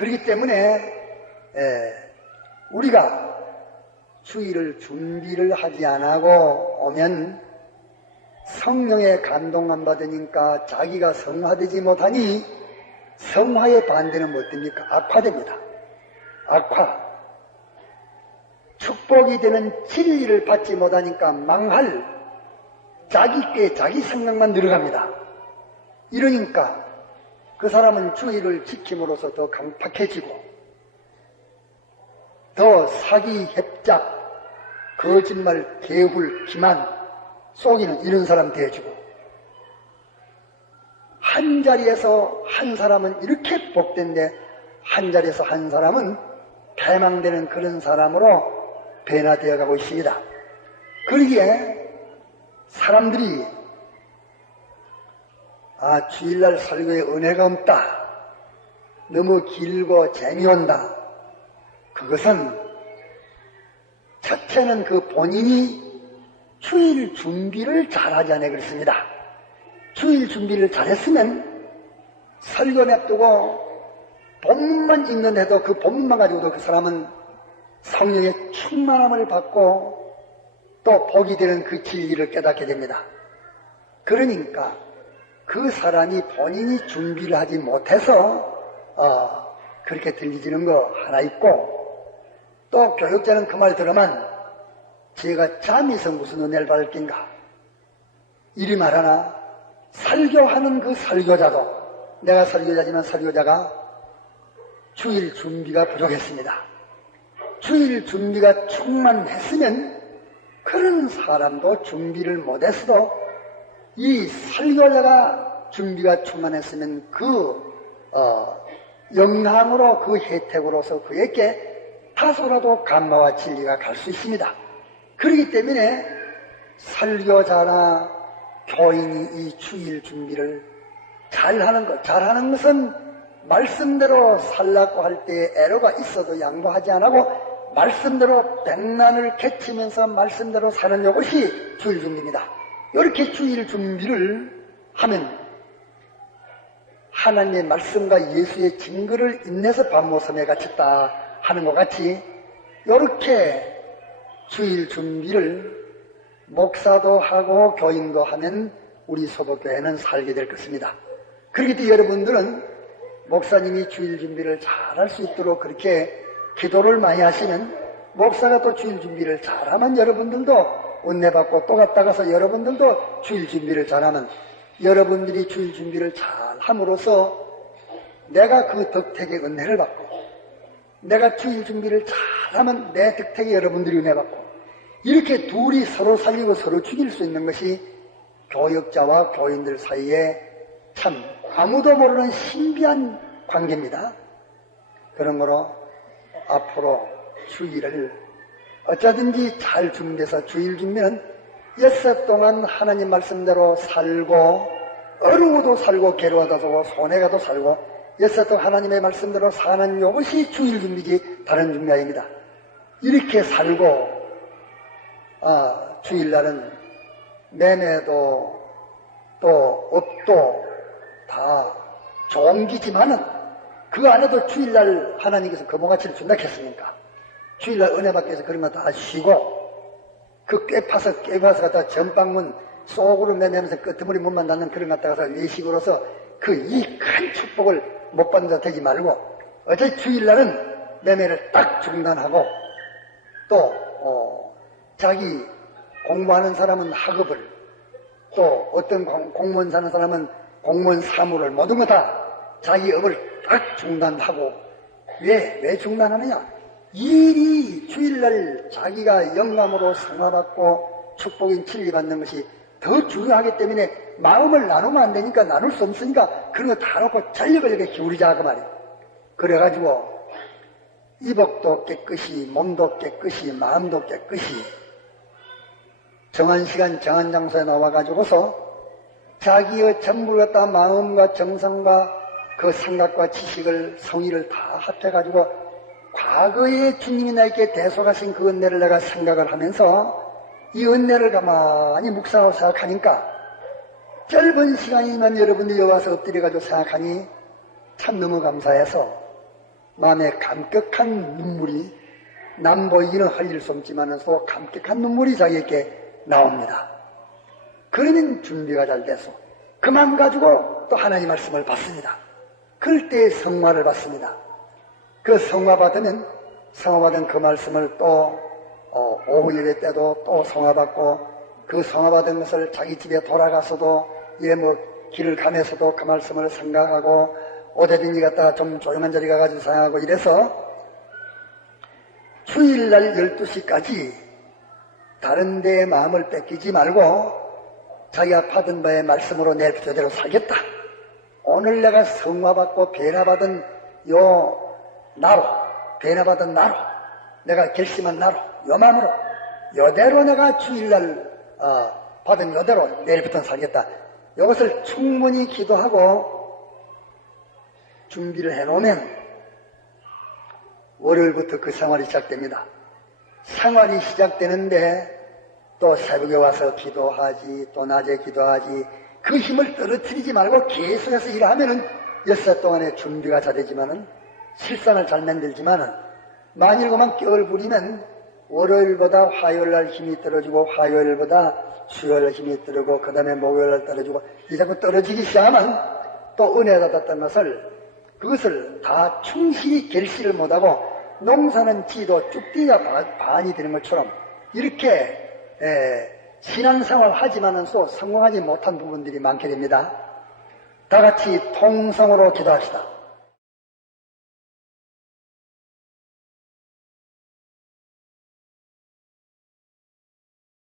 그렇기 때문에 에, 우리가 주의를 준비를 하지 않고 오면 성령의 감동 안 받으니까 자기가 성화되지 못하니 성화의 반대는 뭡니까? 악화됩니다. 악화. 축복이 되는 진리를 받지 못하니까 망할 자기 께 자기 생각만 늘어갑니다. 이러니까 그 사람은 주의를 지킴으로써 더 강팍해지고 더 사기, 협작, 거짓말, 개hul, 기만, 속이는 이런 사람 되어주고 한 자리에서 한 사람은 이렇게 복된데 한 자리에서 한 사람은 패망되는 그런 사람으로 변화되어 가고 있습니다. 그러기에 사람들이 아 주일날 설교에 은혜가 없다. 너무 길고 재미온다. 그것은 첫째는 그 본인이 주일 준비를 잘하지 않아 그렇습니다. 주일 준비를 잘했으면 설교 냅두고 본문만 읽는데 도 그 본문만 가지고도 그 사람은 성령의 충만함을 받고 또 복이 되는 그 진리를 깨닫게 됩니다. 그러니까 그 사람이 본인이 준비를 하지 못해서 어, 그렇게 들리지는 거 하나 있고 또 교육자는 그 말 들으면 제가 잠이서 무슨 은혜를 받을 낀가 이리 말하나 설교하는 그 설교자도 내가 설교자지만 설교자가 주일 준비가 부족했습니다. 주일 준비가 충만했으면 그런 사람도 준비를 못했어도 이 설교자가 준비가 충만했으면 그 어, 영향으로 그 혜택으로서 그에게 다소라도 감마와 진리가 갈 수 있습니다. 그렇기 때문에 설교자나 교인이 이 주일 준비를 잘하는 것, 잘하는 것은 말씀대로 살라고 할때 애로가 있어도 양보하지 않고 말씀대로 백난을 개치면서 말씀대로 사는 이것이 주일 준비입니다. 이렇게 주일 준비를 하면 하나님의 말씀과 예수의 증거를 인내서 밤모섬에 갇혔다 하는 것 같이 이렇게 주일 준비를 목사도 하고 교인도 하면 우리 소복교회는 살게 될 것입니다. 그렇기 때문에 여러분들은 목사님이 주일 준비를 잘 할 수 있도록 그렇게 기도를 많이 하시면 목사가 또 주일 준비를 잘하면 여러분들도 은혜 받고 또 갔다 가서 여러분들도 주일 준비를 잘하면 여러분들이 주일 준비를 잘 함으로써 내가 그 덕택의 은혜를 받고 내가 주일 준비를 잘하면 내 덕택에 여러분들이 은혜 받고 이렇게 둘이 서로 살리고 서로 죽일 수 있는 것이 교역자와 교인들 사이에 참 아무도 모르는 신비한 관계입니다. 그런 거로 앞으로 주일을 어쩌든지 잘 준비해서 주일 준비는 여섯 동안 하나님 말씀대로 살고 어려워도 살고 괴로워도 살고 손해가도 살고 여섯 동안 하나님의 말씀대로 사는 이것이 주일 준비지 다른 준비 아닙니다. 이렇게 살고 아, 주일날은 매매도 또 업도 다 좋은 기지만은 그 안에도 주일날 하나님께서 금호가치를 준다 했습니까? 주일날 은혜 받기 위해서 그런 거 다 쉬고 그 꿰파서 꿰파서 갖다 전방문 속으로 매매하면서 끄트머리 문만 닫는 그런 것 갖다가 외식으로서 그 이 큰 축복을 못 받는 자 되지 말고 어차피 주일날은 매매를 딱 중단하고 또 어, 자기 공부하는 사람은 학업을 또 어떤 공, 무원 사는 사람은 공무원 사무를 모든 거 다 자기 업을 딱 중단하고 왜? 왜 중단하느냐? 일이 주일날 자기가 영감으로 성화받고 축복인 진리 받는 것이 더 중요하기 때문에 마음을 나누면 안 되니까 나눌 수 없으니까 그런 거 다 놓고 전력을 이렇게 기울이자 그 말이에요. 그래가지고 이복도 깨끗이 몸도 깨끗이 마음도 깨끗이 정한 시간 정한 장소에 나와가지고서 자기의 전부를 갖다 마음과 정성과 그 생각과 지식을 성의를 다 합해가지고 과거에 주님이 나에게 대소하신 그 은혜를 내가 생각을 하면서 이 은혜를 가만히 묵상하고 생각하니까 짧은 시간이면 여러분들이 와서 엎드려가지고 생각하니 참 너무 감사해서 마음에 감격한 눈물이 남 보이기는 흘릴 수 없지만서 감격한 눈물이 자기에게 나옵니다. 그러면 준비가 잘 돼서 그만 가지고 또 하나님 말씀을 받습니다. 그럴 때 성화를 받습니다. 그 성화 받으면 성화 받은 그 말씀을 또 어, 오후 예배 때도 또 성화 받고 그 성화 받은 것을 자기 집에 돌아가서도 예뭐 길을 가면서도 그 말씀을 생각하고 오대든지 갔다가 좀 조용한 자리 가가지고 생각하고 이래서 주일날 12시까지 다른 데에 마음을 뺏기지 말고 자기가 받은 바의 말씀으로 내 교대로 살겠다. 오늘 내가 성화받고 배나받은 요 나로, 배나받은 나로, 내가 결심한 나로, 요 마음으로, 요대로 내가 주일날 어, 받은 요대로 내일부터는 살겠다. 이것을 충분히 기도하고 준비를 해놓으면 월요일부터 그 생활이 시작됩니다. 생활이 시작되는데 또 새벽에 와서 기도하지 또 낮에 기도하지 그 힘을 떨어뜨리지 말고 계속해서 일하면은 엿새 동안에 준비가 잘 되지만은 실상을 잘 만들지만은 만일 그만 껴을 부리면 월요일보다 화요일날 힘이 떨어지고 화요일보다 수요일 힘이 떨어지고 그 다음에 목요일날 떨어지고 이 자꾸 떨어지기 시작하면 또 은혜가 받았다는 것을 그것을 다 충실히 결실을 못하고 농사는 지도 쭉뛰가 반이 되는 것처럼 이렇게 에, 신앙생활 하지만은서 성공하지 못한 부분들이 많게 됩니다. 다 같이 통성으로 기도합시다.